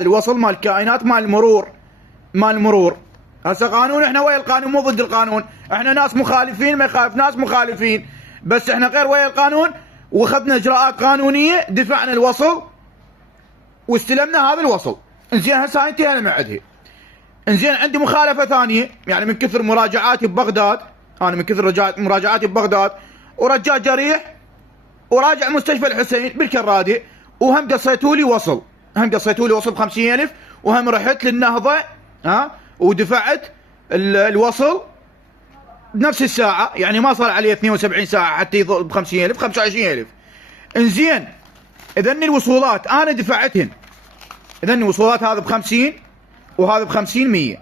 الوصل مال الكائنات مال المرور. هسه قانون، احنا ويا القانون مو ضد القانون، احنا ناس مخالفين، ما يخالف ناس مخالفين، بس احنا غير ويا القانون واخذنا اجراءات قانونيه، دفعنا الوصل واستلمنا هذا الوصل. انزين هسه انتهينا من عندها. انزين عندي مخالفه ثانيه، يعني من كثر مراجعاتي ببغداد، انا من كثر مراجعاتي ببغداد ورجال جريح وراجع مستشفى الحسين بالكرادي، وهم قصيتوا لي وصل، ب 50,000، وهم رحت للنهضه ودفعت الوصل بنفس الساعه، يعني ما صار عليه 72 ساعه حتى يظل ب 50,000 25,000. انزين اذا الوصولات انا دفعتهن، اذا الوصولات هذا ب 50 وهذا ب 50 100،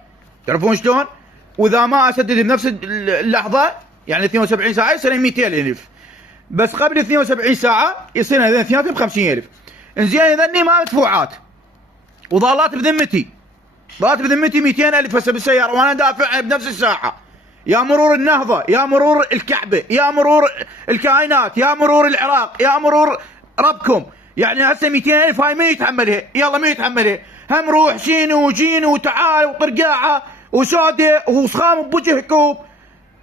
تعرفون شلون؟ واذا ما اسدد بنفس اللحظه يعني 72 ساعه يصير 200,000، بس قبل 72 ساعه يصير هذين اثنيناتهم ب 50,000. انزين اذا ما مدفوعات وظلات بذمتي، 200,000 هسه بالسياره وانا دافع بنفس الساعه، يا مرور النهضه، يا مرور الكعبه، يا مرور الكائنات، يا مرور العراق، يا مرور ربكم. يعني هسه 200,000 هاي ما يتحملها، يلا ما يتحملها، هم روح شينو وجينو وتعال وطرقاعه وسوده وصخام بوجهكم.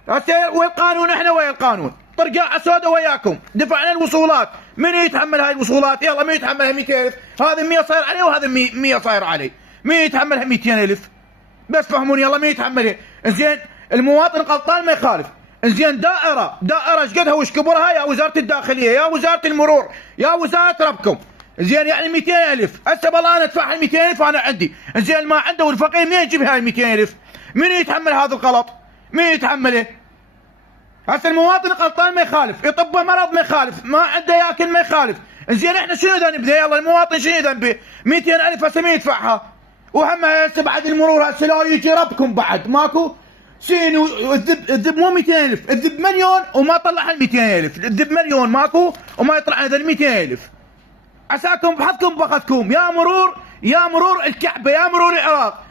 هسه ويا القانون، احنا ويا القانون، طرقاعه سوده وياكم، دفعنا الوصولات، من يتحمل هاي الوصولات؟ يلا ما يتحملها 200,000، هذا 100 صاير عليه وهذا 100 صاير عليه، مين يتحملها 200,000؟ بس فهموني، يلا مين يتحملها؟ انزين المواطن غلطان ما يخالف. انزين دائره ايش قدها وش كبرها؟ يا وزاره الداخليه، يا وزاره المرور، يا وزاره ربكم. انزين يعني 200,000 هسه والله انا ادفع 200,000 انا عندي، انزين ما عنده والفقير منين يجيب هاي 200,000؟ مين يتحمل هذا الغلط؟ مين يتحمله؟ هسه المواطن غلطان ما يخالف، يطبه مرض ما يخالف، ما عنده ياكل ما يخالف. انزين احنا شنو ذنبنا؟ يلا المواطن شنو ذنبه؟ 200,000 هسه مين يدفعها؟ وهم هسه بعد المرور هسه لا يجي ربكم بعد ماكو سين، الذب مو 200,000، الذب مليون وما طلع ال 200,000، الذب مليون ماكو وما يطلع هذا ال 200,000. عساكم بحظكم بخذكم، يا مرور الكعبه، يا مرور العراق،